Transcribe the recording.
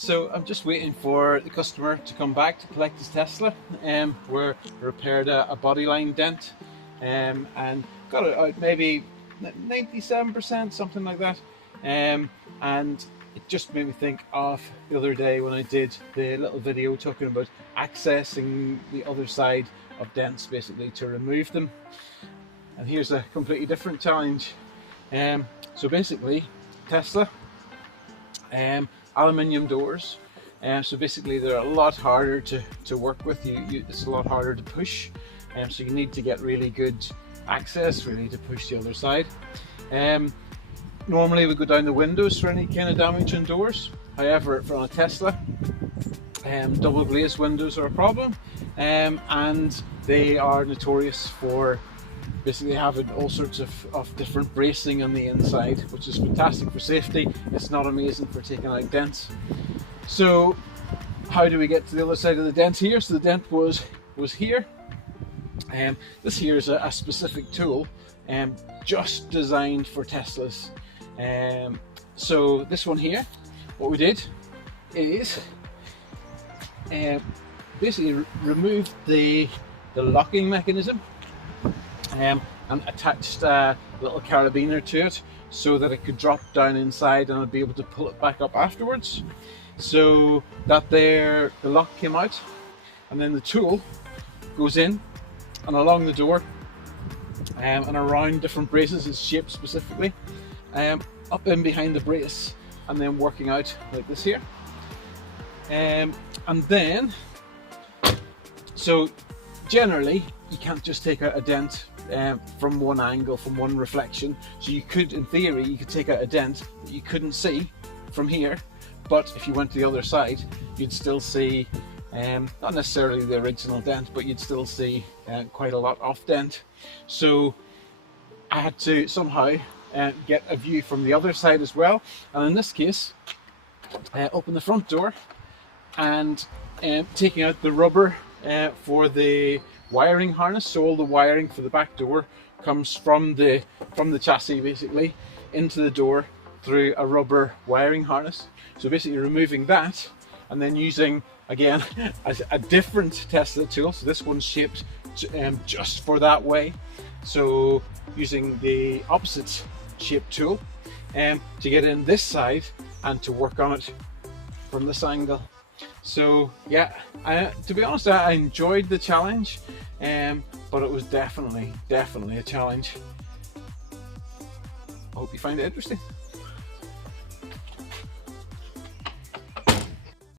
So I'm just waiting for the customer to come back to collect his Tesla. We repaired a bodyline dent and got it out maybe 97%, something like that. And it just made me think of the other day when I did the little video talking about accessing the other side of dents, basically to remove them. And here's a completely different challenge. So basically, Tesla, aluminium doors. So basically they're a lot harder to work with. It's a lot harder to push. So you need to get really good access, really, to push the other side. Normally we go down the windows for any kind of damage in doors. However, for a Tesla, double glazed windows are a problem, and they are notorious for basically having all sorts of different bracing on the inside, which is fantastic for safety. It's not amazing for taking out dents. So how do we get to the other side of the dent here? So the dent was here. This here is a specific tool just designed for Teslas. So this one here, what we did is basically remove the locking mechanism and attached a little carabiner to it so that it could drop down inside and I'd be able to pull it back up afterwards. So that there, the lock came out, and then the tool goes in and along the door and around different braces. It's shaped specifically up in behind the brace and then working out like this here. And then, so generally you can't just take out a dent from one angle, from one reflection. So you could, in theory, you could take out a dent that you couldn't see from here, but if you went to the other side, you'd still see, not necessarily the original dent, but you'd still see quite a lot of dent. So I had to somehow get a view from the other side as well. And in this case, open the front door and taking out the rubber for the wiring harness. So all the wiring for the back door comes from the chassis basically into the door through a rubber wiring harness. So basically removing that and then using again a different Tesla tool. So this one's shaped just for that way. So using the opposite shaped tool to get in this side and to work on it from this angle. So yeah, to be honest, I enjoyed the challenge, but it was definitely a challenge. I hope you find it interesting.